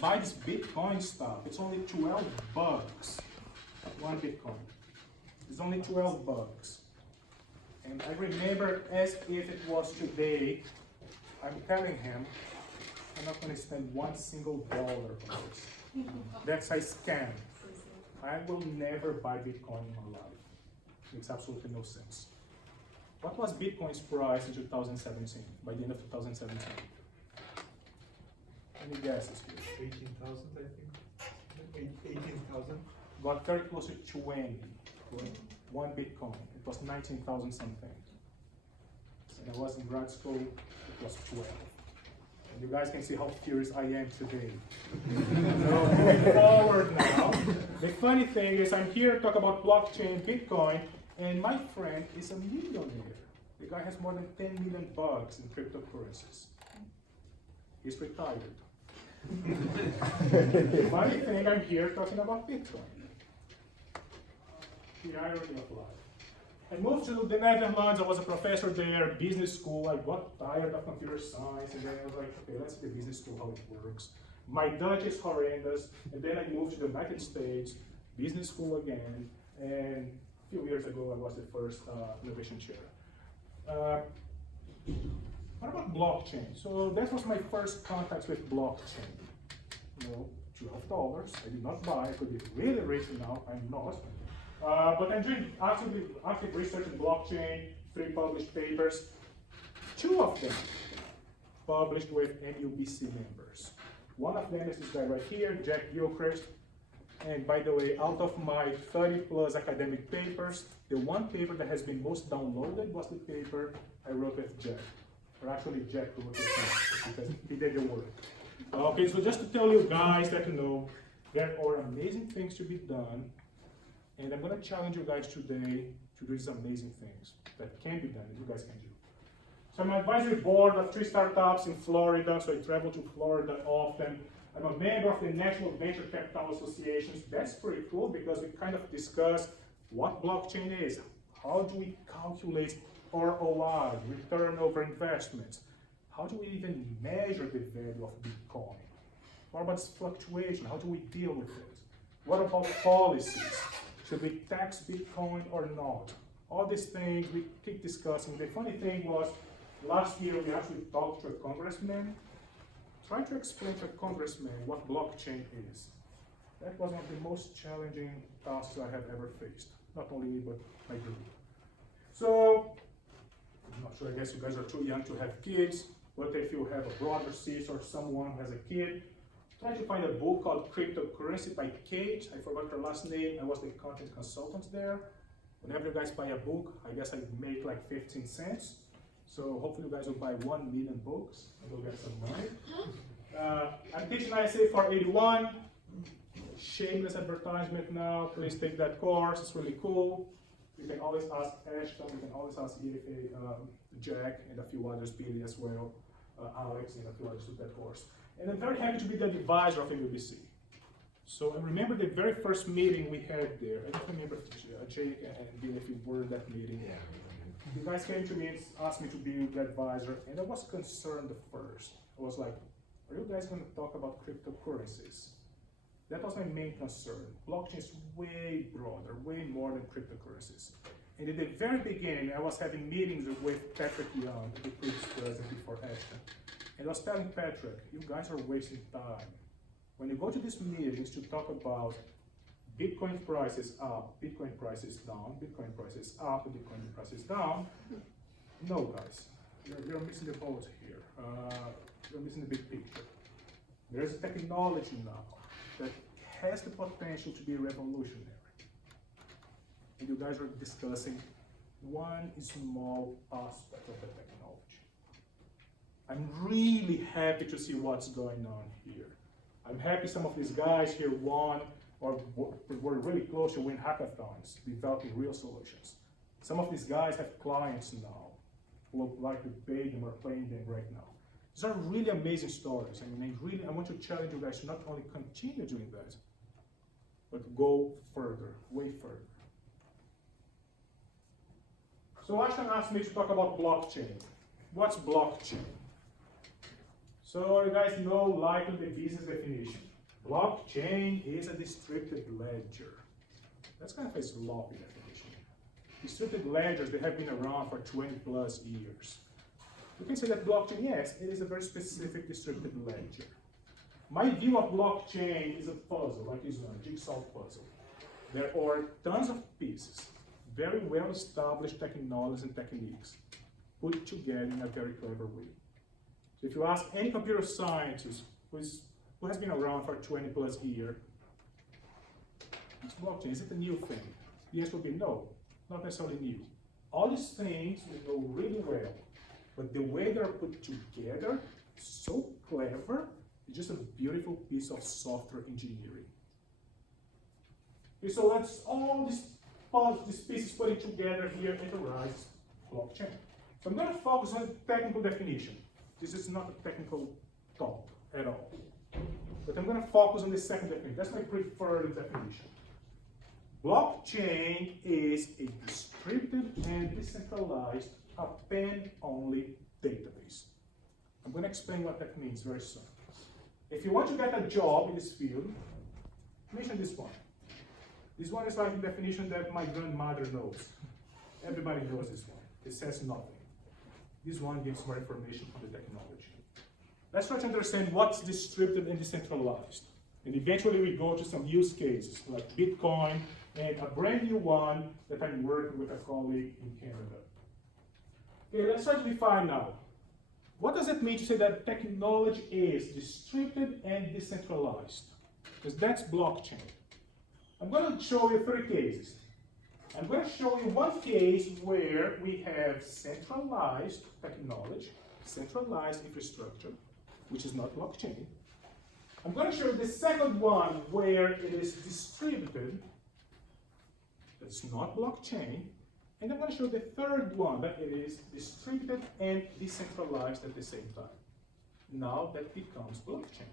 buy this Bitcoin stuff. It's only 12 bucks. One Bitcoin. It's only 12 bucks. And I remember as if it was today, I'm telling him, I'm not going to spend one single dollar on this. That's a scam. I will never buy Bitcoin in my life. Makes absolutely no sense. What was Bitcoin's price in 2017, by the end of 2017? Any guesses here? 18,000, I think. 18,000. Got very close to 20. One Bitcoin. It was 19,000 something. And I was in grad school, it was 12. And you guys can see how furious I am today. So moving forward now, the funny thing is I'm here to talk about blockchain, Bitcoin, and my friend is a millionaire. The guy has more than 10 million bucks in cryptocurrencies. He's retired. The funny thing, I'm here talking about Bitcoin. The irony of life. I moved to the Netherlands. I was a professor there, business school. I got tired of computer science, and then I was like, okay, let's see the business school, how it works. My Dutch is horrendous, and then I moved to the United States, business school again, and a few years ago I was the first innovation chair. What about blockchain? So that was my first contact with blockchain. You know, $12. I did not buy. I could be really rich now. I'm not. But I'm doing active research in blockchain, 3 published papers. 2 of them published with MUBC members. One of them is this guy right here, Jack Gilchrist. And by the way, out of my 30 plus academic papers, the one paper that has been most downloaded was the paper I wrote with Jack. Or actually, Jack wrote with me because he did the work. Okay, so just to tell you guys that you know, there are amazing things to be done. And I'm going to challenge you guys today to do these amazing things that can be done, and you guys can do. So I'm an advisory board of 3 startups in Florida, so I travel to Florida often. I'm a member of the National Venture Capital Associations. That's pretty cool because we kind of discuss what blockchain is, how do we calculate ROI, return over investments, how do we even measure the value of Bitcoin? What about its fluctuation? How do we deal with it? What about policies? Should we tax Bitcoin or not? All these things we keep discussing. The funny thing was, last year we actually talked to a congressman, trying to explain to a congressman what blockchain is. That was one of the most challenging tasks I have ever faced. Not only me, but my group. So, I'm not sure, I guess you guys are too young to have kids, but if you have a brother, sister, or someone who has a kid, try to find a book called Cryptocurrency by Kate. I forgot her last name. I was the content consultant there. Whenever you guys buy a book, I guess I make like 15 cents. So hopefully you guys will buy 1 million books and we'll get some money. I'm teaching ISA 481. Shameless advertisement now. Please take that course. It's really cool. You can always ask Ashton. You can always ask Jack and a few others, Billy as well, Alex and a few others took that course. And I'm very happy to be the advisor of MUBC. So I remember the very first meeting we had there. I don't remember Jake and Bill if you were in that meeting. Yeah. You guys came to me and asked me to be the advisor, and I was concerned at first. I was like, are you guys going to talk about cryptocurrencies? That was my main concern. Blockchain is way broader, way more than cryptocurrencies. And in the very beginning, I was having meetings with Patrick Young, the previous president before Ashton. And I was telling Patrick, you guys are wasting time. When you go to these meetings to talk about Bitcoin prices up, Bitcoin prices down, Bitcoin prices up, Bitcoin prices down, no guys, you're missing the boat here. You're missing the big picture. There's a technology now that has the potential to be revolutionary. And you guys are discussing one small aspect of the technology. I'm really happy to see what's going on here. I'm happy some of these guys here won or were really close to win hackathons, developing real solutions. Some of these guys have clients now who would like to pay them or paying them right now. These are really amazing stories. I mean, I want to challenge you guys to not only continue doing that, but go further, way further. So Ashton asked me to talk about blockchain. What's blockchain? So you guys know likely the business definition. Blockchain is a distributed ledger. That's kind of a sloppy definition. Distributed ledgers, they have been around for 20 plus years. You can say that blockchain, yes, it is a very specific distributed ledger. My view of blockchain is a puzzle, like this one, a jigsaw puzzle. There are tons of pieces, very well established technologies and techniques, put together in a very clever way. So if you ask any computer scientist who has been around for 20 plus years, this blockchain, is it a new thing? The answer will be no, not necessarily new. All these things we know really well, but the way they're put together, so clever, it's just a beautiful piece of software engineering. Okay, so let's all these pieces put it together here and arise blockchain. So I'm going to focus on the technical definition. This is not a technical talk at all. But I'm going to focus on the second definition. That's my preferred definition. Blockchain is a distributed and decentralized append-only database. I'm going to explain what that means very soon. If you want to get a job in this field, mention this one. This one is like the definition that my grandmother knows. Everybody knows this one. It says nothing. This one gives more information on the technology. Let's try to understand what's distributed and decentralized. And eventually we go to some use cases like Bitcoin and a brand new one that I'm working with a colleague in Canada. Okay, let's try to define now. What does it mean to say that technology is distributed and decentralized? Because that's blockchain. I'm going to show you 3 cases. I'm going to show you one case where we have centralized technology, centralized infrastructure, which is not blockchain. I'm going to show you the second one where it is distributed, that's not blockchain. And I'm going to show the third one, that it is distributed and decentralized at the same time. Now that becomes blockchain.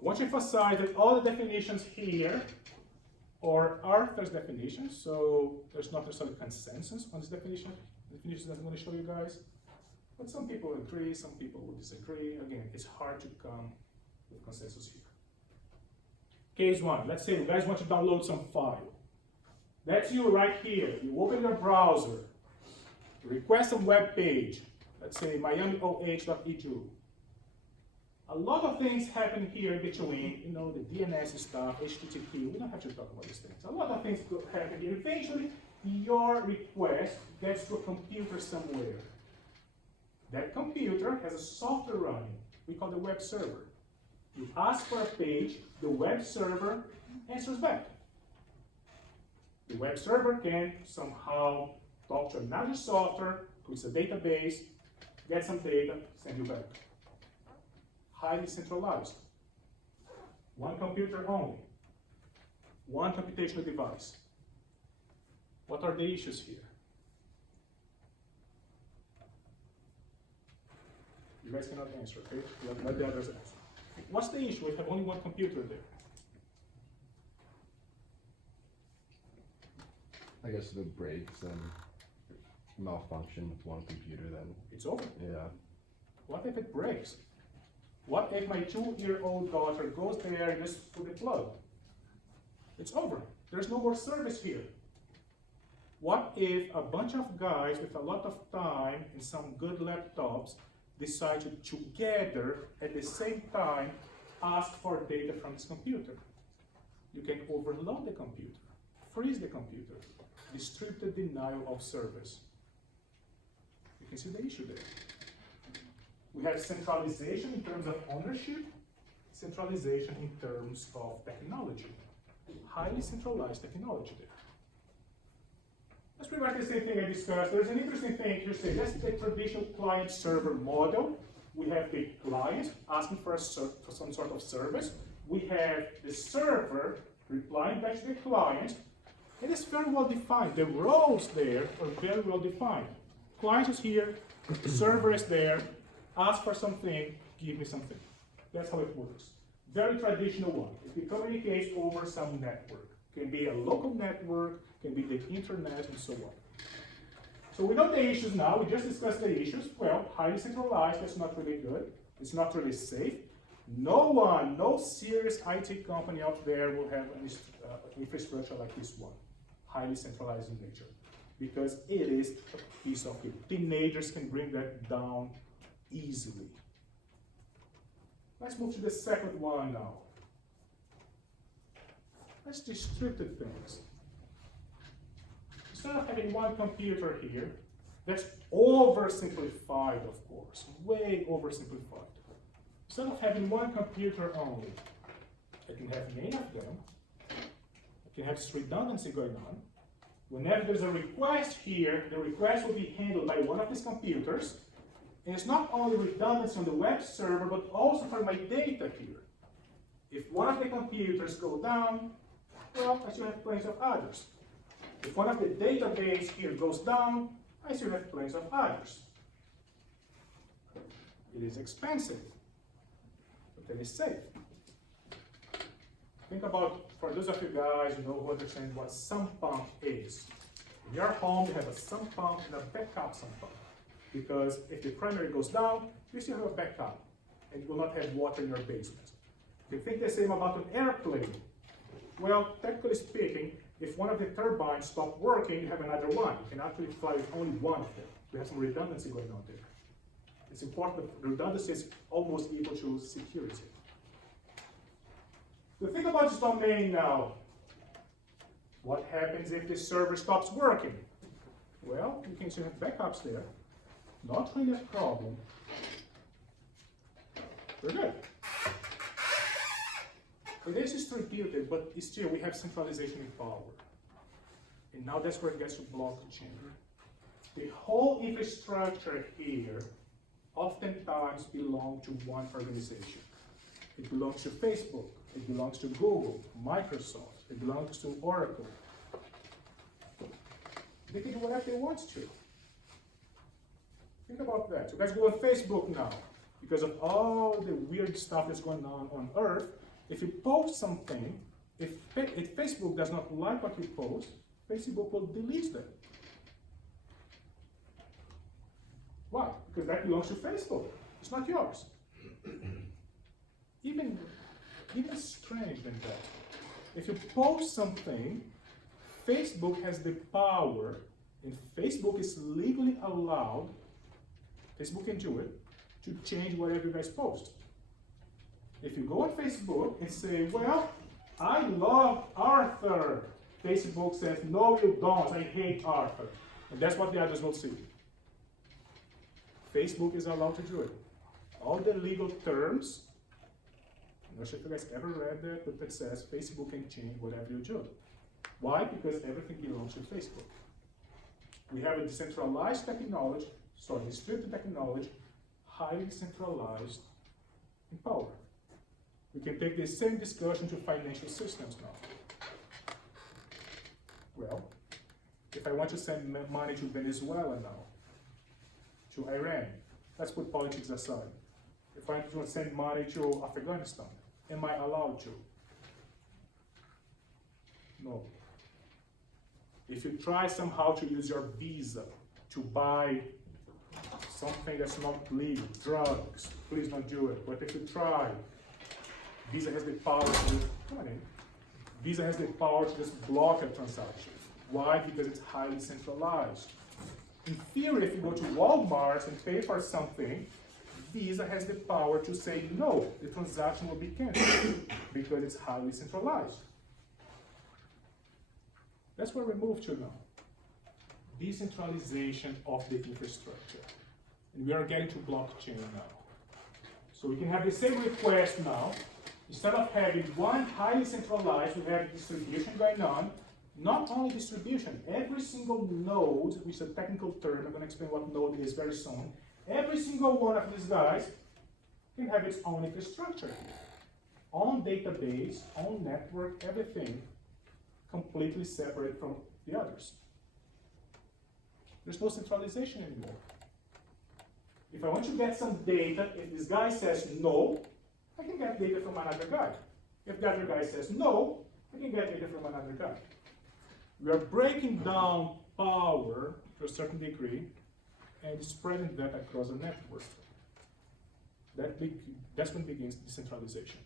I want to emphasize that all the definitions here are Arthur's definitions, so there's not necessarily consensus on this definition. Definitions that I'm going to show you guys. But some people agree, some people will disagree. Again, it's hard to come with consensus here. Case 1, let's say you guys want to download some file. That's you right here. You open your browser, request a web page, let's say miamioh.edu. A lot of things happen here between, the DNS stuff, HTTP. We don't have to talk about these things. A lot of things happen here. Eventually, your request gets to a computer somewhere. That computer has a software running. We call the web server. You ask for a page, the web server answers back. The web server can somehow talk to another software, to a database, get some data, send you back. Highly centralized. One computer only. One computational device. What are the issues here? You guys cannot answer, okay? Let the others answer. What's the issue? We have only one computer there. I guess if it breaks and malfunction with one computer, then It's over. yeah. What if it breaks? What if my 2-year-old daughter goes there and just put a plug? It's over. There's no more service here. What if a bunch of guys with a lot of time and some good laptops decide to together at the same time ask for data from this computer? You can overload the computer, freeze the computer, distributed denial of service. You can see the issue there. We have centralization in terms of ownership, centralization in terms of technology. Highly centralized technology there. That's pretty much the same thing I discussed. There's an interesting thing here. Say that's the traditional client-server model. We have the client asking for some sort of service. We have the server replying back to the client. It is very well defined. The roles there are very well defined. Client is here, server is there, ask for something, give me something. That's how it works. Very traditional one. It communicates over some network. Can be a local network, can be the internet, and so on. So we know the issues now. We just discussed the issues. Well, highly centralized, that's not really good. It's not really safe. No serious IT company out there will have an infrastructure like this one, highly centralized in nature, because it is a piece of cake. Teenagers can bring that down easily. Let's move to the second one now. Let's distribute things. Instead of having one computer here, that's oversimplified, of course, way oversimplified. Instead of having one computer only, I can have many of them. I can have this redundancy going on. Whenever there's a request here, the request will be handled by one of these computers. And it's not only redundancy on the web server, but also for my data here. If one of the computers go down, well, I still have plenty of others. If one of the database here goes down, I still have plenty of others. It is expensive, but it is safe. Think about, for those of you guys who understand what sump pump is. In your home, you have a sump pump and a backup sump pump. Because if the primary goes down, you still have a backup, and you will not have water in your basement. You think the same about an airplane. Well, technically speaking, if one of the turbines stops working, you have another one. You can actually fly with only one of them. You have some redundancy going on there. It's important that redundancy is almost equal to security. So think about this domain now. What happens if the server stops working? Well, you can still have backups there. Not really a problem. Very good. It is distributed, but still we have centralization in power. And now that's where it gets to blockchain. The whole infrastructure here oftentimes belongs to one organization. It belongs to Facebook, it belongs to Google, Microsoft, it belongs to Oracle. They can do whatever they want to. Think about that. You guys go on Facebook now. Because of all the weird stuff that's going on Earth, if you post something, if Facebook does not like what you post, Facebook will delete them. Why? Because that belongs to Facebook. It's not yours. Even strange than that. If you post something, Facebook has the power, and Facebook is legally allowed, Facebook can do it, to change whatever you guys post. If you go on Facebook and say, well, I love Arthur, Facebook says, no you don't, I hate Arthur. And that's what the others will see. Facebook is allowed to do it. All the legal terms, I'm not sure if you guys ever read that, but it says Facebook can change whatever you do. Why? Because everything belongs to Facebook. We have a decentralized technology, distributed technology, highly centralized in power. We can take the same discussion to financial systems now. Well, if I want to send money to Venezuela now, to Iran, let's put politics aside. If I want to send money to Afghanistan, am I allowed to? No. If you try somehow to use your Visa to buy something that's not legal, drugs, please don't do it. But if you try, Visa has the power to, Visa has the power to just block a transaction. Why? Because it's highly centralized. In theory, if you go to Walmart and pay for something, Visa has the power to say no, the transaction will be canceled because it's highly centralized. That's where we move to now. Decentralization of the infrastructure. And we are getting to blockchain now. So we can have the same request now. Instead of having one highly centralized, we have distribution going on. Not only distribution, every single node, which is a technical term, I'm going to explain what node is very soon. Every single one of these guys can have its own infrastructure. Own database, own network, everything completely separate from the others. There's no centralization anymore. If I want to get some data, if this guy says no, I can get data from another guy. If the other guy says no, I can get data from another guy. We are breaking down power to a certain degree and spreading that across a network. That's when begins decentralization.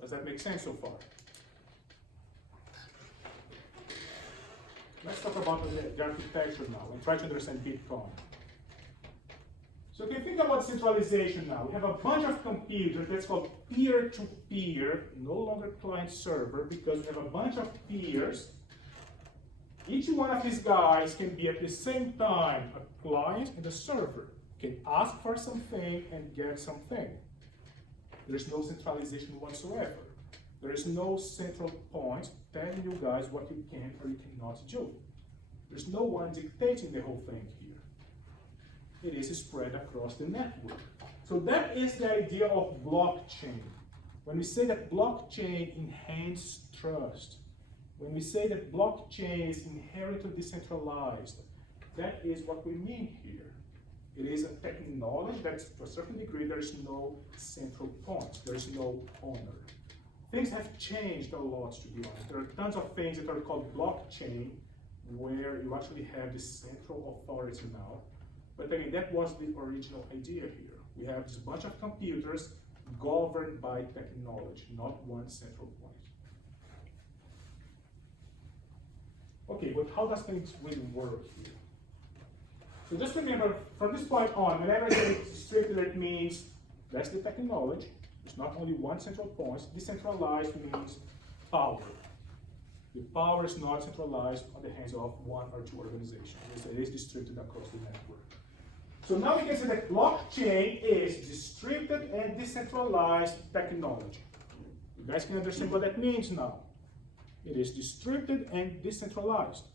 Does that make sense so far? Let's talk about the architecture now and try to understand Bitcoin. So if you think about centralization now, we have a bunch of computers that's called peer-to-peer, no longer client-server, because we have a bunch of peers. Each one of these guys can be at the same time a client and a server, can ask for something and get something. There's no centralization whatsoever. There is no central point telling you guys what you can or you cannot do. There's no one dictating the whole thing here. It is spread across the network. So that is the idea of blockchain. When we say that blockchain enhances trust, when we say that blockchain is inherently decentralized, that is what we mean here. It is a technology that, to a certain degree, there is no central point, there is no owner. Things have changed a lot, to be honest. There are tons of things that are called blockchain, where you actually have the central authority now. But again, that was the original idea here. We have this bunch of computers governed by technology, not one central point. Okay, but how does things really work here? So just remember, from this point on, whenever I say distributed, it means that's the technology. There's not only one central point. Decentralized means power. The power is not centralized on the hands of one or two organizations. It is distributed across the network. So now we can say that blockchain is distributed and decentralized technology. You guys can understand what that means now. It is distributed and decentralized.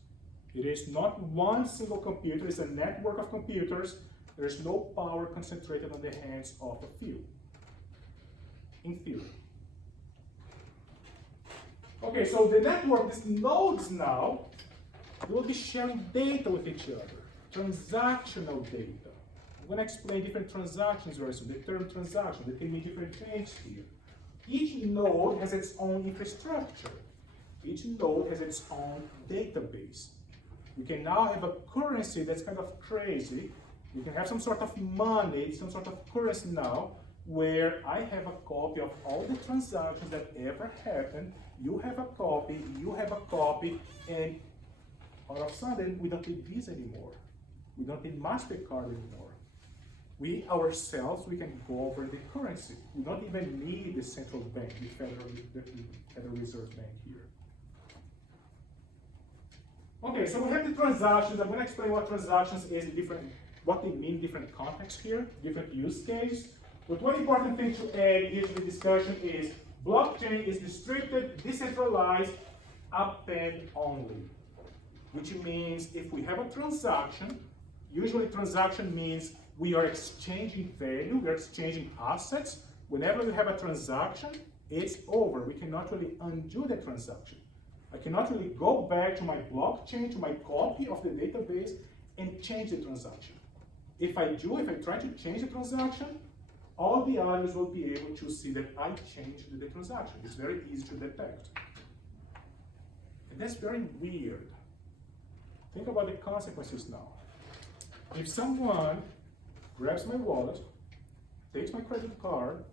It is not one single computer, it's a network of computers. There is no power concentrated on the hands of a few. In theory. Okay, so the network, these nodes now, they will be sharing data with each other, transactional data. I'm going to explain different transactions very soon. The term transaction, they can mean different things here. Each node has its own infrastructure. Each node has its own database. You can now have a currency that's kind of crazy. You can have some sort of money, some sort of currency now, where I have a copy of all the transactions that ever happened. You have a copy, and all of a sudden, we don't need Visa anymore. We don't need MasterCard anymore. We ourselves, we can govern the currency. We don't even need the central bank, the Federal Reserve Bank here. Okay, so we have the transactions. I'm going to explain what transactions is, what they mean in different contexts here, different use cases. But one important thing to add here to the discussion is blockchain is distributed, decentralized, append only. Which means if we have a transaction, usually transaction means we are exchanging value, we are exchanging assets. Whenever we have a transaction, it's over. We cannot really undo the transaction. I cannot really go back to my blockchain, to my copy of the database, and change the transaction. If I try to change the transaction, all the others will be able to see that I changed the transaction. It's very easy to detect. And that's very weird. Think about the consequences now. If someone grabs my wallet, takes my credit card,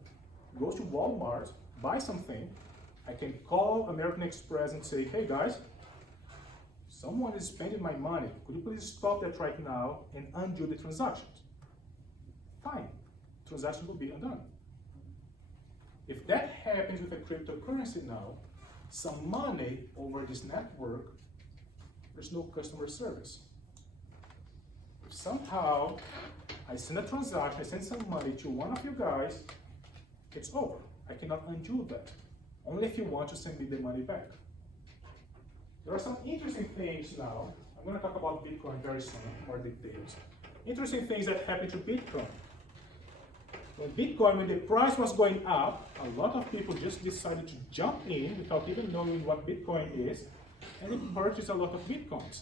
goes to Walmart, buys something, I can call American Express and say, hey guys, someone is spending my money. Could you please stop that right now and undo the transactions? Fine. Transaction will be undone. If that happens with a cryptocurrency now, some money over this network, there's no customer service. If somehow I send a transaction, I send some money to one of you guys, it's over. I cannot undo that. Only if you want to send me the money back. There are some interesting things now. I'm going to talk about Bitcoin very soon, more details. Interesting things that happen to Bitcoin. When the price was going up, a lot of people just decided to jump in without even knowing what Bitcoin is, and they purchased a lot of Bitcoins.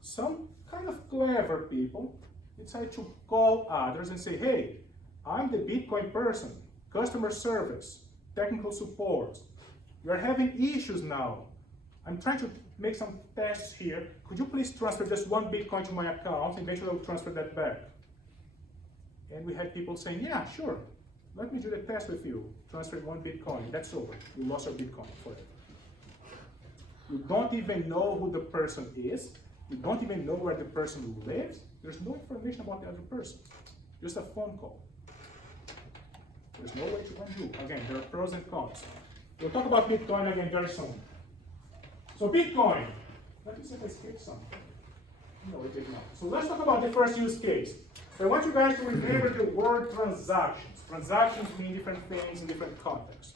Some kind of clever people decided to call others and say, hey, I'm the Bitcoin person, customer service, technical support. You're having issues now. I'm trying to make some tests here. Could you please transfer just one Bitcoin to my account, and eventually I'll transfer that back? And we had people saying, yeah, sure, let me do the test with you. Transfer 1 Bitcoin, that's over. You lost your Bitcoin forever. You don't even know who the person is. You don't even know where the person lives. There's no information about the other person. Just a phone call. There's no way to undo. Again, there are pros and cons. We'll talk about Bitcoin again very soon. So Bitcoin, let me see if I skipped something. No, I did not. So let's talk about the first use case. So I want you guys to remember the word transactions. Transactions mean different things in different contexts.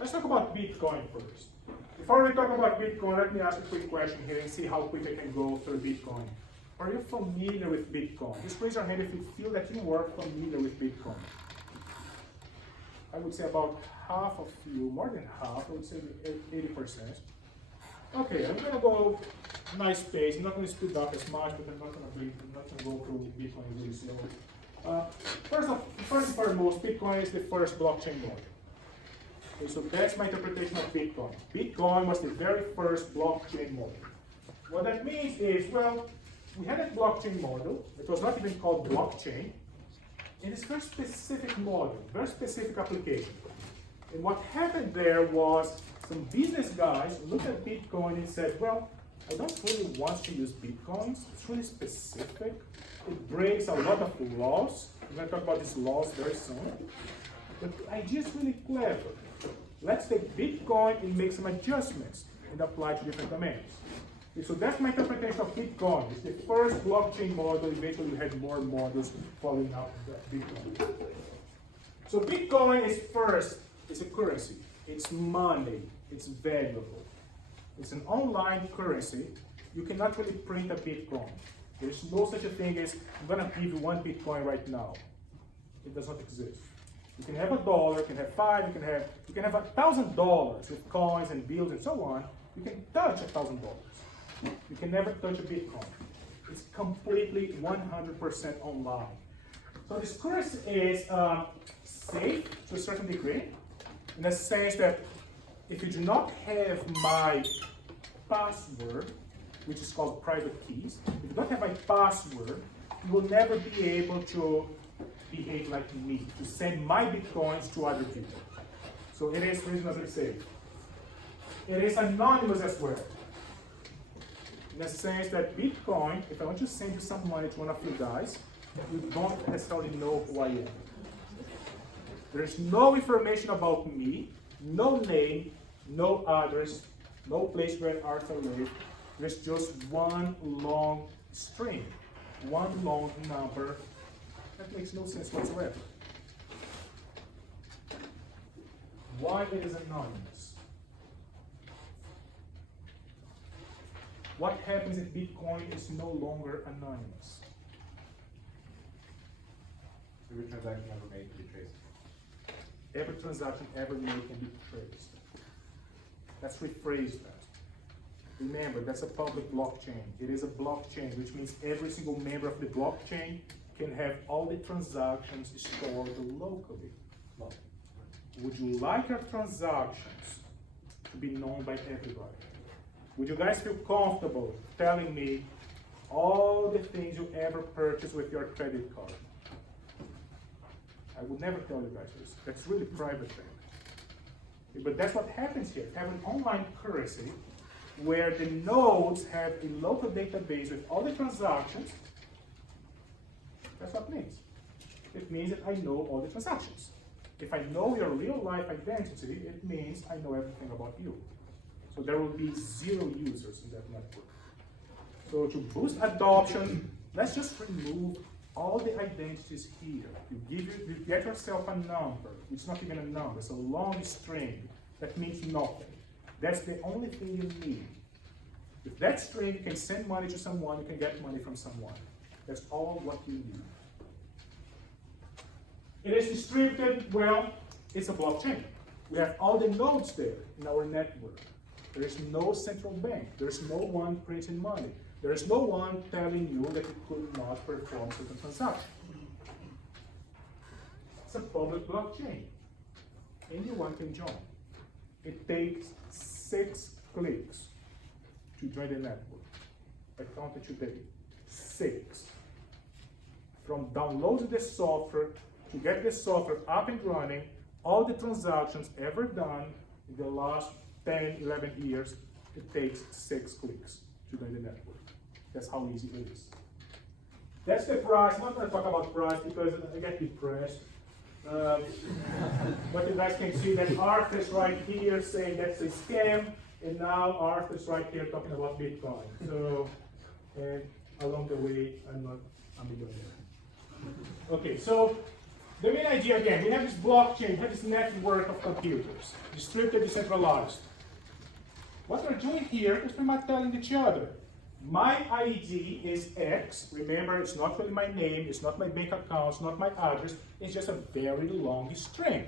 Let's talk about Bitcoin first. Before we talk about Bitcoin, let me ask a quick question here and see how quick I can go through Bitcoin. Are you familiar with Bitcoin? Just raise your hand if you feel that you are familiar with Bitcoin. I would say about half of you, more than half, I would say 80%. Okay, I'm gonna go nice pace. I'm not gonna speed up as much, but I'm not gonna go through Bitcoin really slow. First and foremost, Bitcoin is the first blockchain model. Okay, so that's my interpretation of Bitcoin. Bitcoin was the very first blockchain model. What that means is, well, we had a blockchain model. It was not even called blockchain. And it's a very specific model, very specific application. And what happened there was some business guys looked at Bitcoin and said, well, I don't really want to use Bitcoins. It's really specific. It breaks a lot of laws. We're going to talk about these laws very soon. But the idea is really clever. Let's take Bitcoin and make some adjustments and apply to different domains. Okay, so that's my interpretation of Bitcoin. It's the first blockchain model. Eventually, we had more models following up Bitcoin. So Bitcoin is first, it's a currency. It's money. It's valuable. It's an online currency. You cannot really print a Bitcoin. There's no such a thing as, I'm going to give you 1 Bitcoin right now. It does not exist. You can have $1, you can have 5, you can have $1,000 with coins and bills and so on. You can touch $1,000. You can never touch a Bitcoin. It's completely 100% online. So this currency is safe to a certain degree, in the sense that if you do not have my password, which is called private keys, if you don't have my password, you will never be able to behave like me, to send my Bitcoins to other people. So it is reasonably safe. It is anonymous as well, in the sense that Bitcoin, if I want to send you some money to one of you guys, you don't necessarily know who I am. There's no information about me, no name, no address, no place where Arthur lived. There's just one long string, one long number. That makes no sense whatsoever. Why it is anonymous? What happens if Bitcoin is no longer anonymous? Every transaction ever made can be traced. Every transaction ever made can be traced. Let's rephrase that. Remember, that's a public blockchain. It is a blockchain, which means every single member of the blockchain can have all the transactions stored locally. Would you like your transactions to be known by everybody? Would you guys feel comfortable telling me all the things you ever purchased with your credit card? I would never tell you guys this. That's really private thing. Okay, but that's what happens here. You have an online currency where the nodes have a local database with all the transactions. That's what it means. It means that I know all the transactions. If I know your real life identity, it means I know everything about you. So there will be 0 users in that network. So to boost adoption, let's just remove all the identities here. You get yourself a number. It's not even a number, it's a long string that means nothing. That's the only thing you need. With that string, you can send money to someone, you can get money from someone. That's all what you need. It is distributed, well, it's a blockchain. We have all the nodes there in our network. There is no central bank. There is no one printing money. There is no one telling you that you could not perform certain transactions. It's a public blockchain. Anyone can join. It takes 6 clicks to join the network. I counted today. 6. from downloading the software to get the software up and running, all the transactions ever done in the last 10, 11 years, it takes 6 clicks to join the network. That's how easy it is. That's the price. I'm not going to talk about price because I get depressed. But you guys can see that Arthur's right here saying that's a scam, and now Arthur's right here talking about Bitcoin. So, and along the way, I'm a millionaire. Okay, so the main idea again, we have this blockchain, we have this network of computers, distributed, decentralized. What we're doing here is we're not telling each other. My ID is X. Remember, it's not really my name, it's not my bank account, it's not my address, it's just a very long string.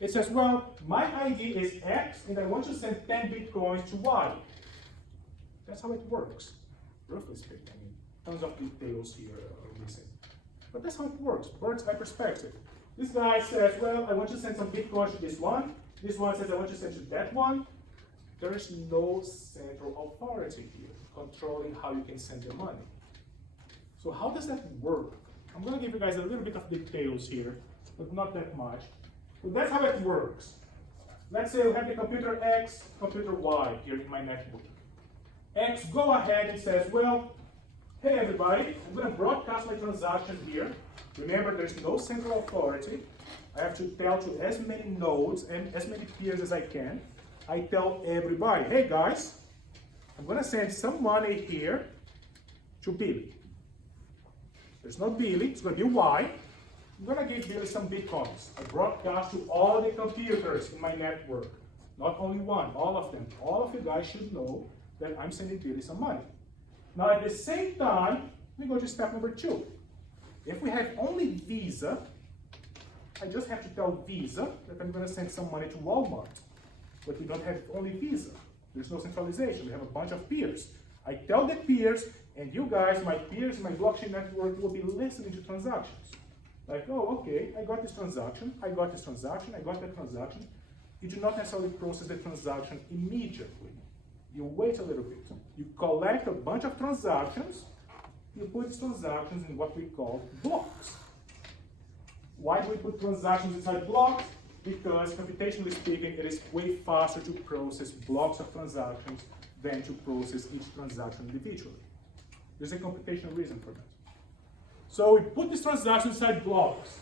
It says, well, my ID is X and I want to send 10 Bitcoins to Y. That's how it works. Roughly speaking, I mean, tons of details here are missing. But that's how it works, bird's eye perspective. This guy says, well, I want to send some Bitcoins to this one. This one says, I want to send to that one. There is no central authority here controlling how you can send the money. So how does that work? I'm going to give you guys a little bit of details here, but not that much. So that's how it works. Let's say we have the computer X, computer Y here in my network. X go ahead and says, well, hey everybody, I'm going to broadcast my transaction here. Remember, there's no central authority. I have to tell to as many nodes and as many peers as I can. I tell everybody, hey guys, I'm going to send some money here to Billy. There's no Billy, it's going to be Y. I'm going to give Billy some Bitcoins. I broadcast to all the computers in my network. Not only one, all of them. All of you guys should know that I'm sending Billy some money. Now at the same time, we go to step number 2. If we have only Visa, I just have to tell Visa that I'm going to send some money to Walmart. But we don't have only Visa. There's no centralization. We have a bunch of peers. I tell the peers, and you guys, my peers, my blockchain network, will be listening to transactions. Like, oh, okay, I got this transaction, I got this transaction, I got that transaction. You do not necessarily process the transaction immediately. You wait a little bit. You collect a bunch of transactions, you put these transactions in what we call blocks. Why do we put transactions inside blocks? Because computationally speaking, it is way faster to process blocks of transactions than to process each transaction individually. There's a computational reason for that. So we put these transactions inside blocks.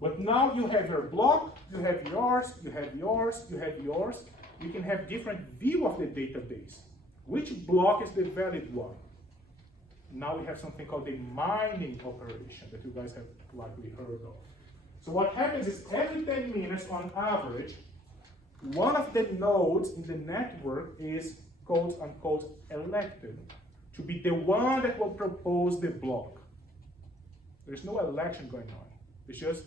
But now you have your block, you have yours, you have yours, you have yours. You can have different view of the database. Which block is the valid one? Now we have something called a mining operation that you guys have likely heard of. So what happens is every 10 minutes on average, one of the nodes in the network is quote unquote elected to be the one that will propose the block. There's no election going on. It's just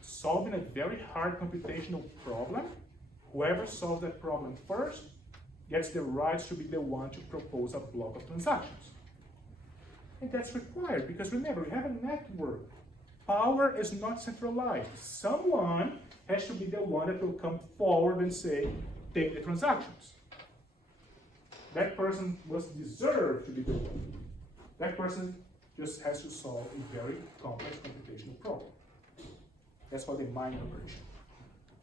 solving a very hard computational problem. Whoever solves that problem first gets the rights to be the one to propose a block of transactions. And that's required because remember, we have a network. Power is not centralized. Someone has to be the one that will come forward and say, take the transactions. That person must deserve to be the one. That person just has to solve a very complex computational problem. That's called a mining operation.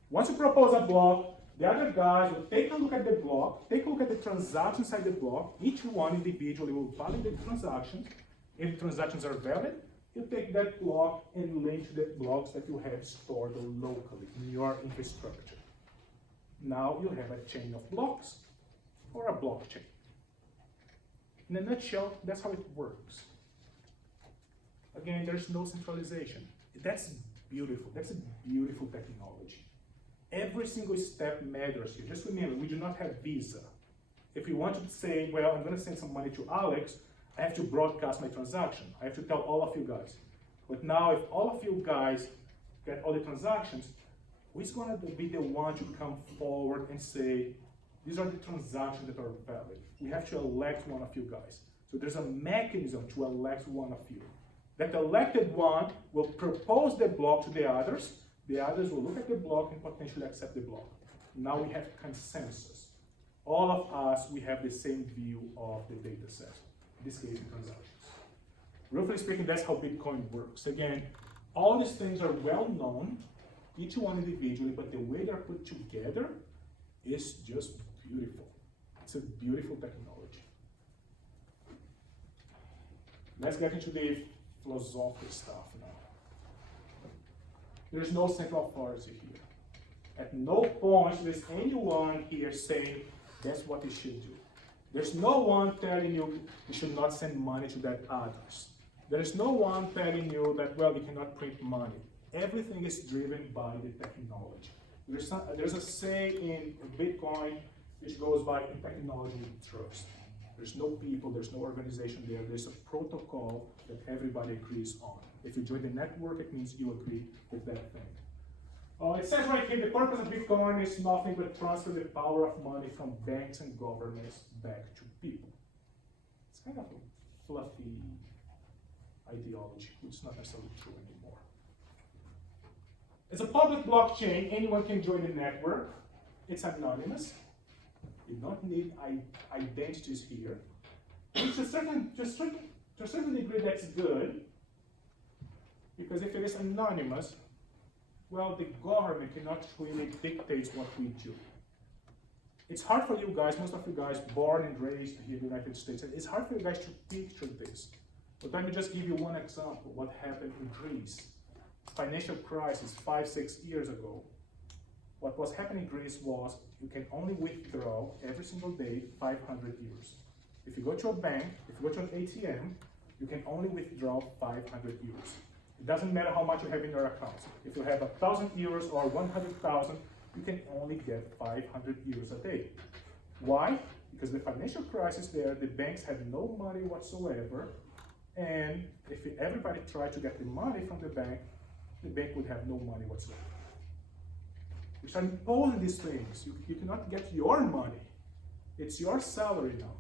Once you propose a block, the other guys will take a look at the block, take a look at the transactions inside the block. Each one individually will validate the transactions. If the transactions are valid, you take that block and link to the blocks that you have stored locally in your infrastructure. Now you have a chain of blocks or a blockchain. In a nutshell, that's how it works. Again, there's no centralization. That's beautiful. That's a beautiful technology. Every single step matters here. Just remember, we do not have Visa. If we want to say, well, I'm going to send some money to Alex, I have to broadcast my transaction. I have to tell all of you guys. But now if all of you guys get all the transactions, who's going to be the one to come forward and say, these are the transactions that are valid? We have to elect one of you guys. So there's a mechanism to elect one of you. That elected one will propose the block to the others. The others will look at the block and potentially accept the block. Now we have consensus. All of us, we have the same view of the data set. In this case, the transactions. Roughly speaking, that's how Bitcoin works. Again, all these things are well known, each one individually, but the way they're put together is just beautiful. It's a beautiful technology. Let's get into the philosophical stuff now. There's no central authority here. At no point is anyone here saying that's what you should do. There's no one telling you you should not send money to that address. There is no one telling you that, well, you cannot print money. Everything is driven by the technology. There's a saying in Bitcoin which goes by in technology we trust. There's no people, there's no organization there. There's a protocol that everybody agrees on. If you join the network, it means you agree with that thing. It says right here, the purpose of Bitcoin is nothing but transfer the power of money from banks and governments back to people. It's kind of a fluffy ideology, which is not necessarily true anymore. It's a public blockchain. Anyone can join the network. It's anonymous. You don't need identities here. And to a certain degree, that's good, because if it is anonymous, well, the government cannot really dictate what we do. It's hard for you guys, most of you guys born and raised here in the United States, it's hard for you guys to picture this. But let me just give you one example, what happened in Greece. Financial crisis 5-6 years ago. What was happening in Greece was you can only withdraw every single day 500 euros. If you go to a bank, if you go to an ATM, you can only withdraw 500 euros. It doesn't matter how much you have in your account. If you have 1,000 euros or 100,000, you can only get 500 euros a day. Why? Because the financial crisis there, the banks had no money whatsoever, and if everybody tried to get the money from the bank would have no money whatsoever. We start imposing these things. You cannot get your money. It's your salary now.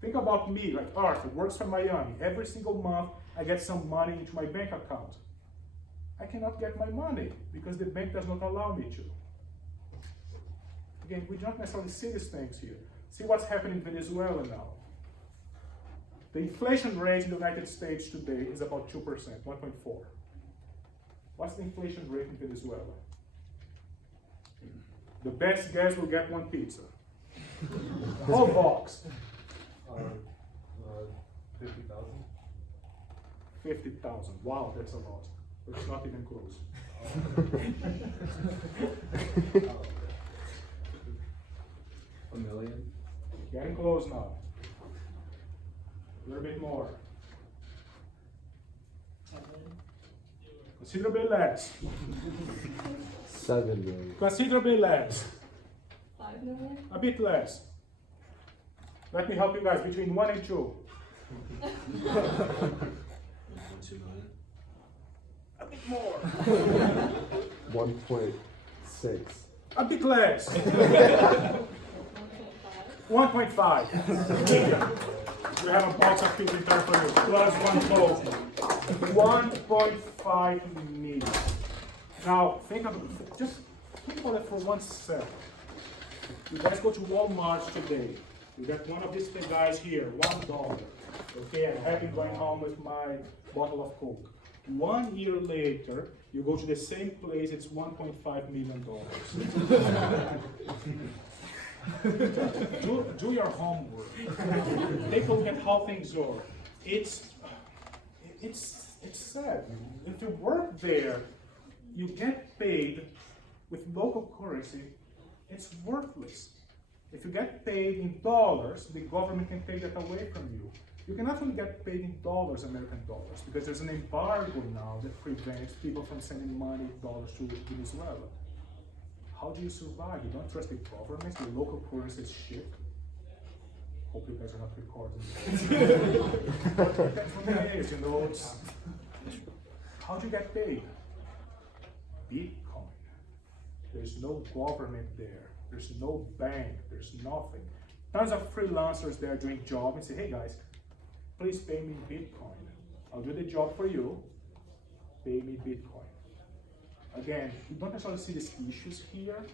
Think about me, like Arthur, works from Miami. Every single month, I get some money into my bank account. I cannot get my money because the bank does not allow me to. Again, we don't necessarily see these things here. See what's happening in Venezuela now. The inflation rate in the United States today is about 2%, 1.4. What's the inflation rate in Venezuela? The best guess will get one pizza. Whole box. 50,000. 50,000. Wow, that's a lot. But it's not even close. $1 million? Getting close now. A little bit more. Considerably less. 7 million. Considerably less. 5 million? A bit less. Let me help you guys, between 1 and 2. 2 million. A bit more. 1.6. A bit less. 1.5? 1.5. We have a box of pizza in there for you. Plus 1 total. 1.5 million. Now, just think about it for 1 second. You guys go to Walmart today. You get one of these guys here, $1. Okay, I have been going home with my bottle of Coke. 1 year later, you go to the same place, it's $1.5 million. do your homework. Take a look at how things are. It's sad. If you work there, you get paid with local currency, it's worthless. If you get paid in dollars, the government can take that away from you. You cannot only get paid in dollars, American dollars, because there's an embargo now that prevents people from sending money, dollars to Venezuela. How do you survive? You don't trust the government, the local currency is shit. Hope you guys are not recording. That's what it is, you know. How do you get paid? Bitcoin. There's no government there. There's no bank. There's nothing. Tons of freelancers there doing jobs and say, hey guys, please pay me in Bitcoin. I'll do the job for you. Pay me Bitcoin. Again, you don't necessarily see these issues here,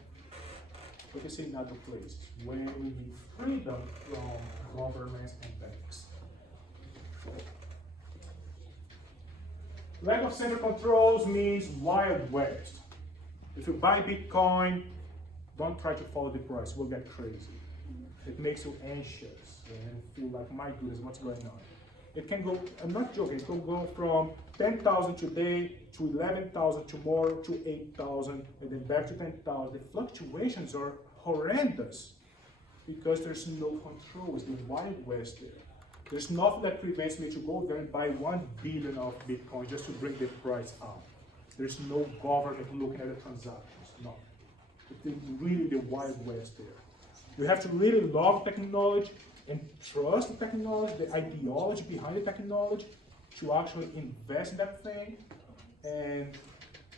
but you see in other places where we need freedom from governments and banks. Lack of central controls means Wild West. If you buy Bitcoin, don't try to follow the price, we'll get crazy. It makes you anxious and feel like, my goodness, what's going on? It can go, I'm not joking, it can go from 10,000 today to 11,000 tomorrow to 8,000 and then back to 10,000. The fluctuations are horrendous because there's no control, it's the Wild West there. There's nothing that prevents me to go there and buy 1 billion of Bitcoin just to bring the price up. There's no government looking at the transactions, no. It's really the Wild West there. You have to really love technology and trust the technology, the ideology behind the technology, to actually invest in that thing and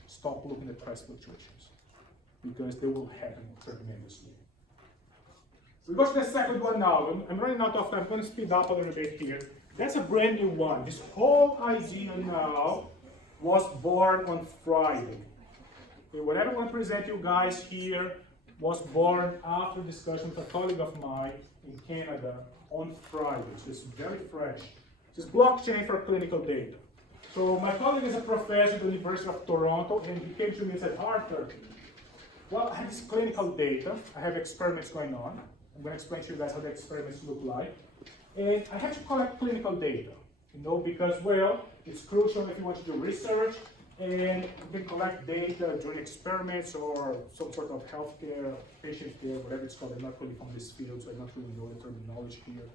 stop looking at price fluctuations, because they will happen tremendously. We go to the second one now. I'm running out of time. I'm going to speed up a little bit here. That's a brand new one. This whole idea now was born on Friday. Okay, whatever I want to present you guys here was born after discussion with a colleague of mine in Canada on Friday. So it's very fresh. This is blockchain for clinical data. So my colleague is a professor at the University of Toronto, and he came to me and said, Arthur, well, I have this clinical data. I have experiments going on. I'm going to explain to you guys how the experiments look like. And I have to collect clinical data, because, well, it's crucial if you want to do research, and you can collect data during experiments or some sort of healthcare, patient care, whatever it's called. I'm not really from this field, so I don't really know the terminology here.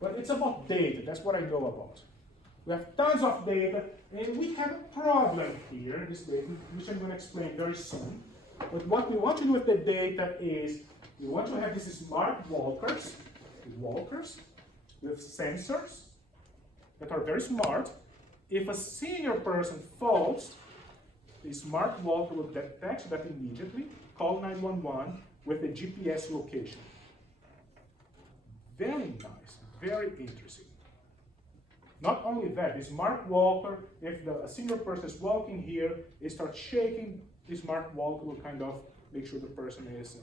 But it's about data. That's what I know about. We have tons of data, and we have a problem here in this data, which I'm going to explain very soon. But what we want to do with the data is we want to have these smart walkers with sensors that are very smart. If a senior person falls, the smart walker will detect that immediately, call 911 with the GPS location. Very nice, very interesting. Not only that, the smart walker, if a senior person is walking here, it starts shaking, the smart walker will kind of make sure the person is,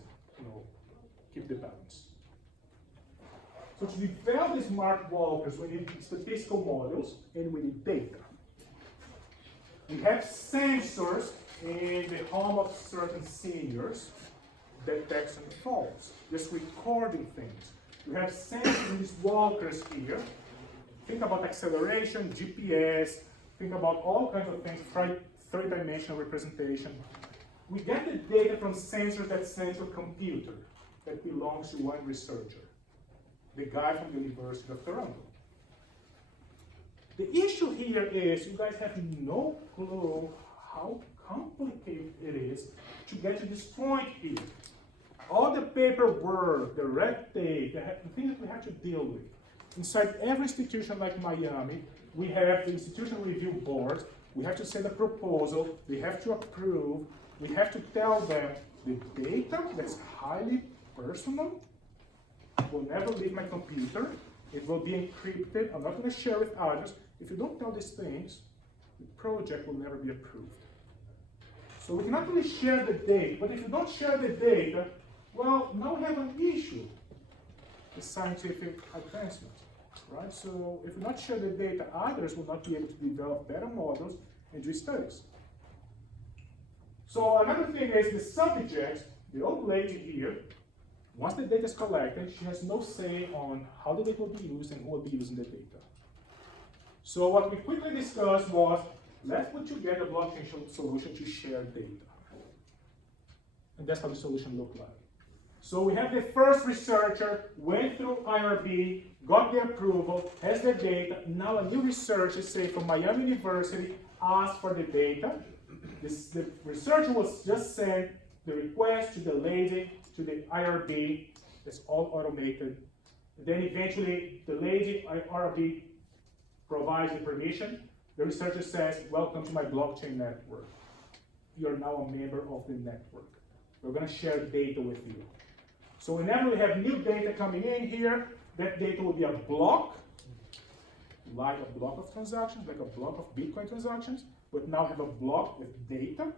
keep the balance. So to develop these smart walkers, we need statistical models and we need data. We have sensors in the home of certain seniors that detects and falls, just recording things. We have sensors in these walkers here. Think about acceleration, GPS, think about all kinds of things, three-dimensional representation. We get the data from sensors that sensor computer that belongs to one researcher, the guy from the University of Toronto. The issue here is you guys have no clue how complicated it is to get to this point here. All the paperwork, the red tape, the things that we have to deal with. Inside every institution like Miami, we have the institutional review board. We have to send a proposal. We have to approve. We have to tell them the data that's highly personal will never leave my computer. It will be encrypted. I'm not going to share with others. If you don't tell these things, the project will never be approved. So we cannot really share the data. But if you don't share the data, well, now we have an issue. The scientific advancement, right? So if we not share the data, others will not be able to develop better models and do studies. So another thing is the subject, the old lady here, once the data is collected, she has no say on how the data will be used and who will be using the data. So what we quickly discussed was, let's put together a blockchain solution to share data. And that's how the solution looked like. So we have the first researcher, went through IRB, got the approval, has the data. Now a new researcher, say from Miami University, asked for the data. The researcher will just send the request to the lady, to the IRB. It's all automated. Then eventually, the lady, IRB, provides the permission. The researcher says, welcome to my blockchain network. You're now a member of the network. We're going to share data with you. So whenever we have new data coming in here, that data will be a block, like a block of transactions, like a block of Bitcoin transactions, but now have a block with data,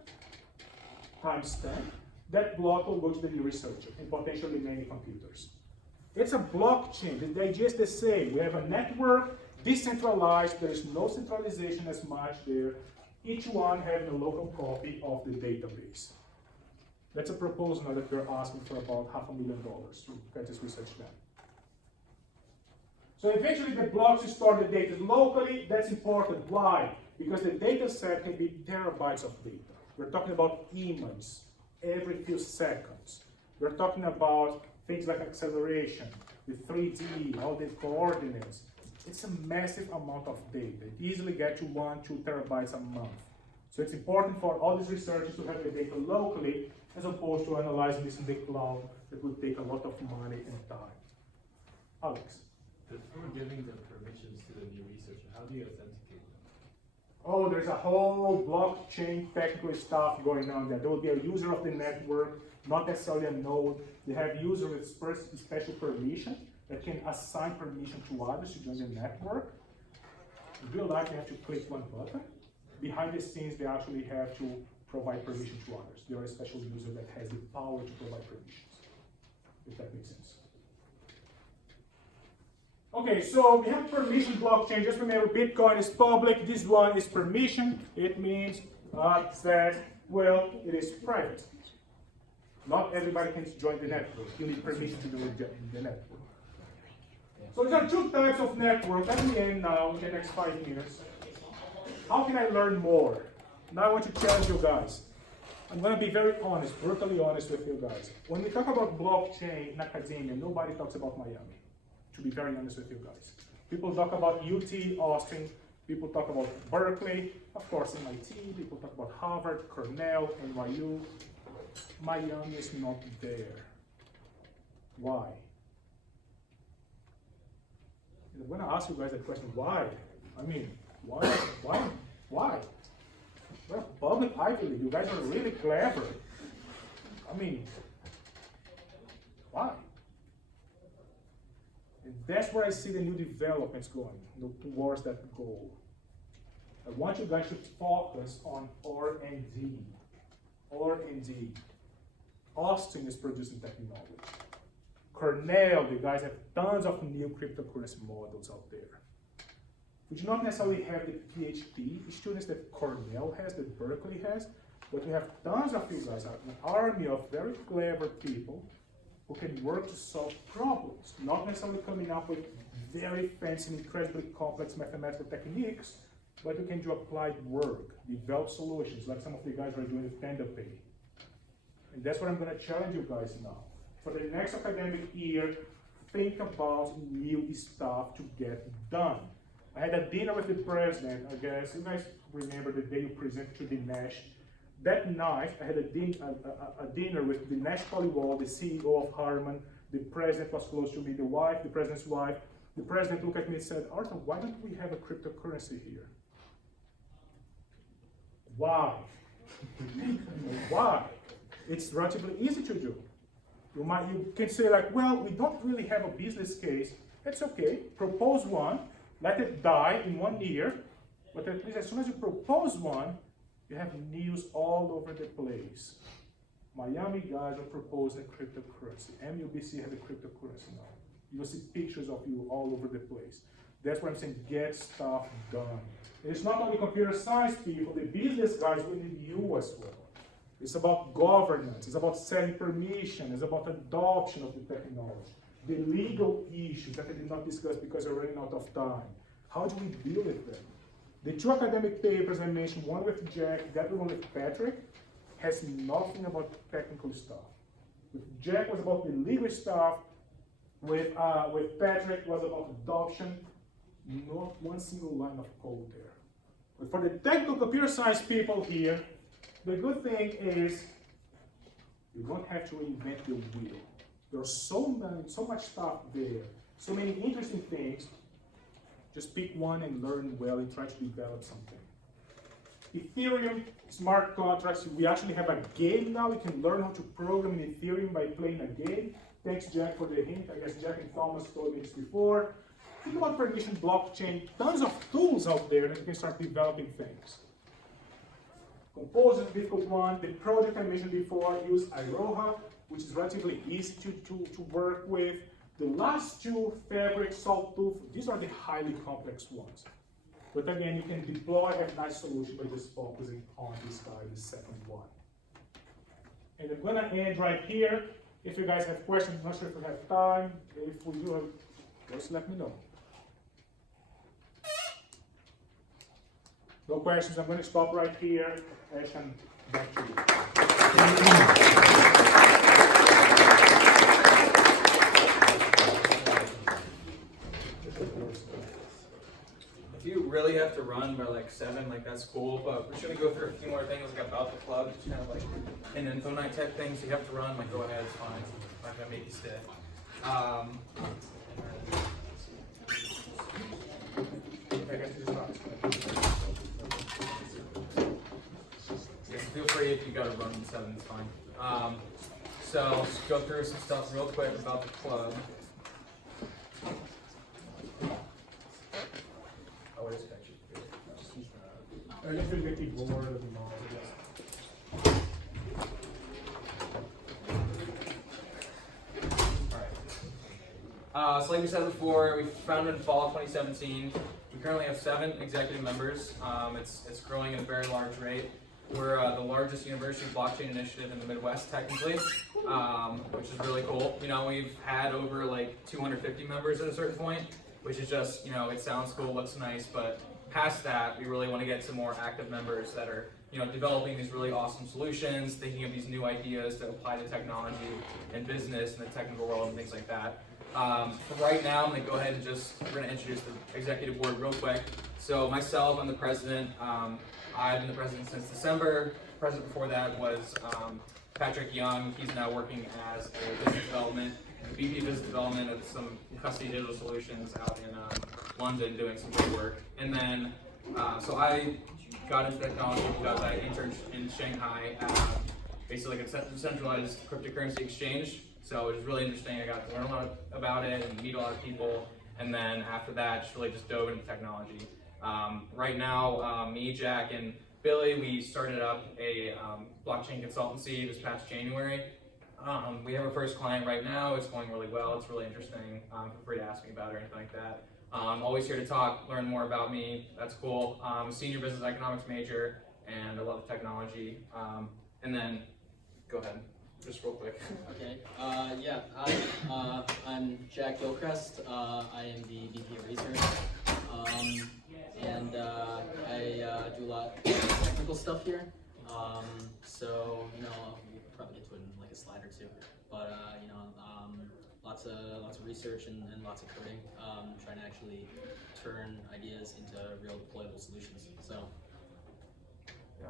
timestamp. That block will go to the new researcher and potentially many computers. It's a blockchain. The idea is the same. We have a network, decentralized. There is no centralization as much there. each one having a local copy of the database. That's a proposal now that we're asking for about $500,000 to get this research done. So eventually the blocks store the data locally. That's important. Why? Because the data set can be terabytes of data. We're talking about images every few seconds. We're talking about things like acceleration, the 3D, all the coordinates. It's a massive amount of data. It easily gets to 1-2 terabytes a month. So it's important for all these researchers to have the data locally as opposed to analyzing this in the cloud that would take a lot of money and time. Alex. Before giving the permissions to the new researcher, how do you authenticate them? Oh, there's a whole blockchain technical stuff going on there. There will be a user of the network, not necessarily a node. They have user with special permission that can assign permission to others to join the network. In real life, they have to click one button. Behind the scenes, they actually have to provide permission to others. They are a special user that has the power to provide permissions, if that makes sense. Okay, so we have permission blockchain. Just remember, Bitcoin is public. This one is permission. It means that, well, it is private. Not everybody can join the network. You need permission to join the network. So there are two types of network. Let me end now in the next 5 minutes. How can I learn more? Now I want to challenge you guys. I'm going to be very honest, brutally honest with you guys. When we talk about blockchain in academia, nobody talks about Miami. To be very honest with you guys. People talk about UT, Austin. People talk about Berkeley. Of course, MIT. People talk about Harvard, Cornell, NYU. Miami is not there. Why? I'm going to ask you guys that question. Why? I mean, why? Why? Well, public Ivy League. You guys are really clever. I mean, why? And that's where I see the new developments going, towards that goal. I want you guys to focus on R&D. R&D. Austin is producing technology. Cornell, the guys have tons of new cryptocurrency models out there. We do not necessarily have the PhD students that Cornell has, that Berkeley has, but we have tons of you guys, an army of very clever people who can work to solve problems, not necessarily coming up with very fancy, incredibly complex mathematical techniques, but who can do applied work, develop solutions, like some of the guys are doing with PandaPay. And that's what I'm going to challenge you guys now. For the next academic year, think about new stuff to get done. I had a dinner with the president, I guess. You guys remember the day you presented to Dinesh. That night, I had a dinner with Dinesh Paliwal, the CEO of Harman. The president was close to me, the president's wife. The president looked at me and said, Arthur, why don't we have a cryptocurrency here? Why? Why? It's relatively easy to do. You can say like, well, we don't really have a business case. It's okay, propose one, let it die in 1 year, but at least as soon as you propose one, you have news all over the place. Miami guys are proposing cryptocurrency. MUBC has a cryptocurrency now. You'll see pictures of you all over the place. That's what I'm saying, get stuff done. And it's not only computer science people, the business guys, we need you as well. It's about governance, it's about setting permission, it's about adoption of the technology. The legal issues that I did not discuss because I'm running out of time. How do we deal with them? The two academic papers I mentioned, one with Jack, the other one with Patrick, has nothing about technical stuff. With Jack was about the legal stuff, with Patrick was about adoption, not one single line of code there. But for the technical computer science people here, the good thing is you don't have to reinvent the wheel. There's so much stuff there, so many interesting things. Just pick one and learn well and try to develop something. Ethereum, smart contracts, we actually have a game now. We can learn how to program in Ethereum by playing a game. Thanks, Jack, for the hint. I guess Jack and Thomas told me this before. Think about permission blockchain, tons of tools out there that you can start developing things. Compose is a difficult one. The project I mentioned before, use Iroha, which is relatively easy to work with. The last two, Fabric, Sawtooth, these are the highly complex ones. But again, you can deploy a nice solution by just focusing on this guy, the second one. And I'm gonna end right here. If you guys have questions, I'm not sure if we have time. If we do have, just let me know. No questions, I'm gonna stop right here. Ash, and back to you. If you really have to run by like 7, like that's cool, but we're just gonna go through a few more things like about the club, just kind of like an info night type thing, so you have to run, like go ahead, it's fine. I'm not gonna make you stay. Yeah, feel free if you gotta run in 7, it's fine. So let's go through some stuff real quick about the club. Oh, it is actually. I just will get the board of the model, yes. So like we said before, we founded in fall of 2017. We currently have 7 executive members. It's growing at a very large rate. We're the largest university blockchain initiative in the Midwest, technically, which is really cool. You know, we've had over like 250 members at a certain point, which is just, you know, it sounds cool, looks nice, but past that, we really want to get some more active members that are, you know, developing these really awesome solutions, thinking of these new ideas to apply to technology and business and the technical world and things like that. For right now, I'm going to go ahead and we're going to introduce the executive board real quick. So myself, I'm the president. I've been the president since December. The president before that was Patrick Young. He's now working as a business development, VP business development of some custody digital solutions out in London, doing some good work. And then, so I got into technology because I interned in Shanghai at basically like a decentralized cryptocurrency exchange. So it was really interesting. I got to learn a lot about it and meet a lot of people. And then after that, just dove into technology. Right now, me, Jack, and Billy, we started up a blockchain consultancy this past January. We have our first client right now. It's going really well. It's really interesting. Feel free to ask me about it or anything like that. I'm always here to talk, learn more about me. That's cool. I'm a senior business economics major, and I love technology. And then, go ahead, just real quick. Okay. Yeah. Hi. I'm Jack Gilchrist. I am the VP of Research, and I do a lot of technical stuff here. So you know, we'll probably get to it in like a slide or two. But you know, lots of research and lots of coding. Trying to actually turn ideas into real deployable solutions. So. Yeah.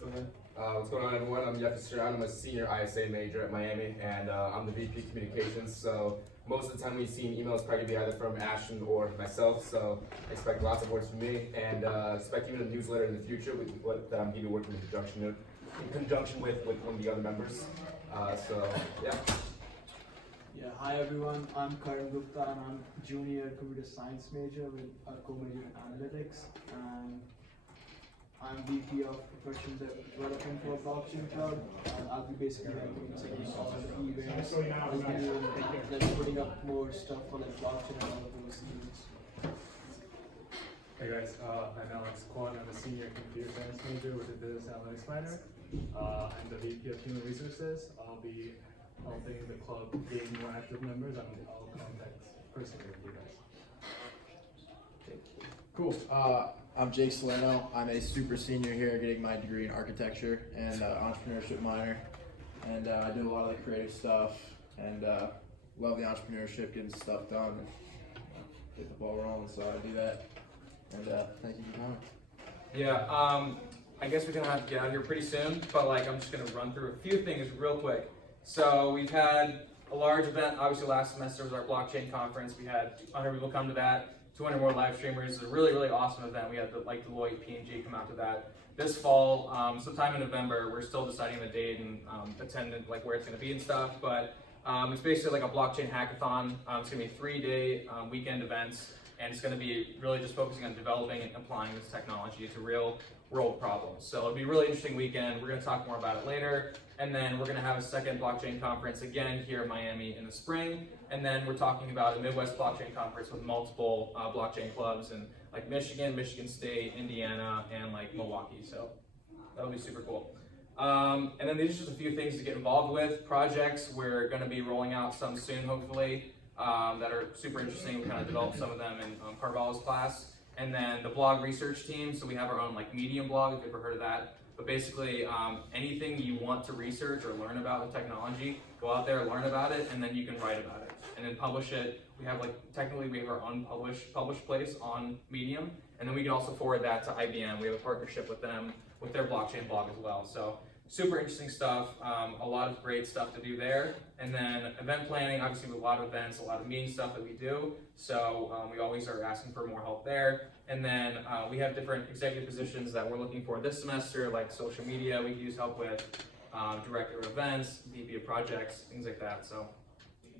Go ahead. What's going on, everyone? I'm Jeff Stratton. I'm a senior ISA major at Miami, and I'm the VP Communications. So most of the time we see emails probably be either from Ashton or myself. So expect lots of words from me, and expect even a newsletter in the future that I'm going to be working in conjunction with one of the other members. So yeah. Yeah, hi everyone. I'm Karan Gupta, and I'm junior computer science major with a co-major in analytics. And I'm VP of professional development for Blockchain Cloud. I'll be basically helping all the events. I'll be like putting up more stuff for like blockchain and all of those things. Hey guys, I'm Alex Kwon. I'm a senior computer science major with a business analytics minor. I'm the VP of human resources. I'll be helping the club gain more active members. I'll contact personally with you guys. Cool. I'm Jake Salerno. I'm a super senior here getting my degree in architecture and entrepreneurship minor. And I do a lot of the creative stuff and love the entrepreneurship, getting stuff done, and get the ball rolling. So I do that. And thank you for coming. Yeah, I guess we're gonna have to get out of here pretty soon, but like I'm just gonna run through a few things real quick. So we've had a large event, obviously last semester was our blockchain conference. We had 100 people come to that, 200 more live streamers. It's a really, really awesome event. We had like Deloitte, P&G come out to that. This fall, sometime in November, we're still deciding the date and attendant, like where it's gonna be and stuff, but it's basically like a blockchain hackathon. It's gonna be 3-day weekend events, and it's gonna be really just focusing on developing and applying this technology to real world problems. So it'll be a really interesting weekend. We're gonna talk more about it later. And then we're gonna have a second blockchain conference again here in Miami in the spring. And then we're talking about a Midwest blockchain conference with multiple blockchain clubs and like Michigan, Michigan State, Indiana, and like Milwaukee. So that'll be super cool. And then these are just a few things to get involved with. Projects, we're going to be rolling out some soon, hopefully, that are super interesting. We kind of developed some of them in Carvalho's class. And then the blog research team, so we have our own like Medium blog, if you've ever heard of that. But basically, anything you want to research or learn about with technology, go out there, learn about it, and then you can write about it. And then publish it. We have technically we have our own published place on Medium. And then we can also forward that to IBM. We have a partnership with them, with their blockchain blog as well. So super interesting stuff, a lot of great stuff to do there. And then event planning, obviously with a lot of events, a lot of meeting stuff that we do. So we always are asking for more help there. And then we have different executive positions that we're looking for this semester, like social media, we can use help with, director of events, VP of projects, things like that. So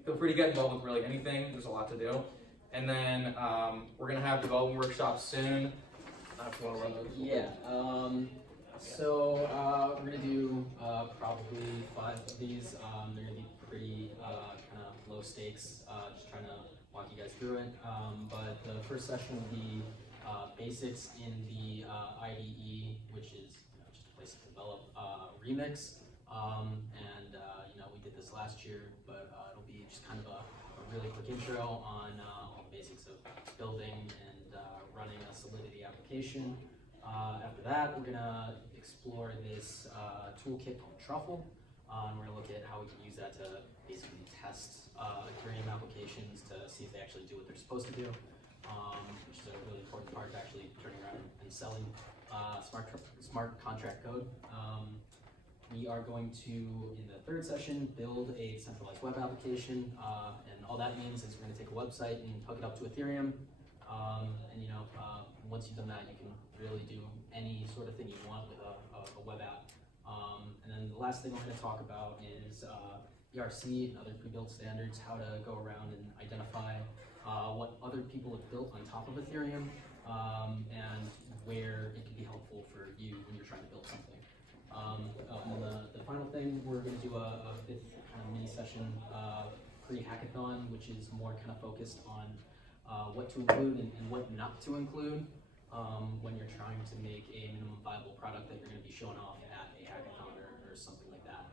feel free to get involved with really anything, there's a lot to do. And then we're gonna have development workshops soon. If you wanna run those. Yeah. So we're gonna do probably 5 of these. They're gonna be pretty kind of low stakes. Just trying to walk you guys through it. But the first session will be basics in the IDE, which is just a place to develop Remix. We did this last year, but it'll be just kind of a really quick intro on all the basics of building and running a Solidity application. After that, we're gonna explore this toolkit called Truffle. We're gonna look at how we can use that to basically test Ethereum applications to see if they actually do what they're supposed to do, which is a really important part to actually turning around and selling smart contract code. We are going to, in the third session, build a centralized web application, and all that means is we're going to take a website and hook it up to Ethereum, once you've done that, you can really do any sort of thing you want with a web app. And then the last thing we're going to talk about is ERC and other pre-built standards, how to go around and identify what other people have built on top of Ethereum, and where it can be helpful for you when you're trying to build something. And then the final thing, we're going to do a 5th kind of mini session pre-hackathon, which is more kind of focused on what to include and what not to include when you're trying to make a minimum viable product that you're going to be showing off at a hackathon or something like that.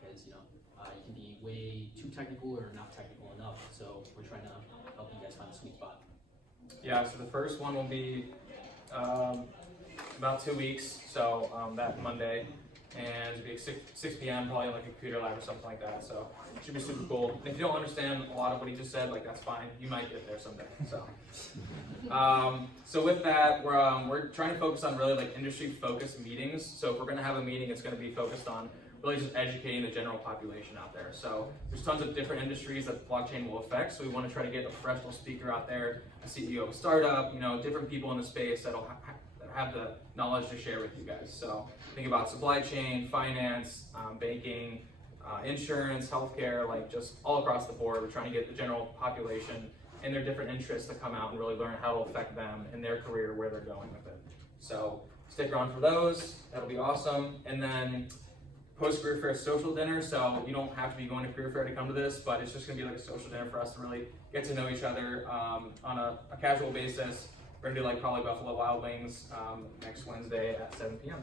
Because you can be way too technical or not technical enough. So we're trying to help you guys find the sweet spot. Yeah, so the first one will be about 2 weeks, so that Monday, and it'll be 6 p.m. probably like a computer lab or something like that. So it should be super cool. And if you don't understand a lot of what he just said, that's fine. You might get there someday. So, so with that, we're trying to focus on really industry-focused meetings. So if we're going to have a meeting, it's going to be focused on really just educating the general population out there. So there's tons of different industries that blockchain will affect. So we want to try to get a professional speaker out there, a CEO of a startup, different people in the space that'll have the knowledge to share with you guys. So think about supply chain, finance, banking, insurance, healthcare, just all across the board. We're trying to get the general population and their different interests to come out and really learn how to affect them in their career, where they're going with it. So stick around for those. That'll be awesome. And then post-career fair social dinner. So you don't have to be going to career fair to come to this, but it's just gonna be like a social dinner for us to really get to know each other on a casual basis. We're gonna do probably Buffalo Wild Wings next Wednesday at 7 p.m.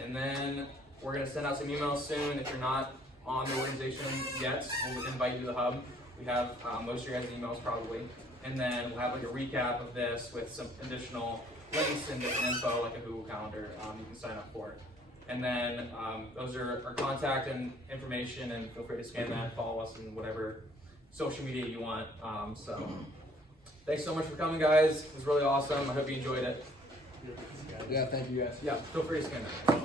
And then we're gonna send out some emails soon. If you're not on the organization yet, we'll invite you to the hub. We have most of your guys' emails probably. And then we'll have a recap of this with some additional links and different info, like a Google Calendar you can sign up for. And then those are our contact and information, and feel free to scan that, follow us in whatever social media you want. So thanks so much for coming, guys. It was really awesome. I hope you enjoyed it. Yeah, thank you guys. Yeah, feel free to scan that.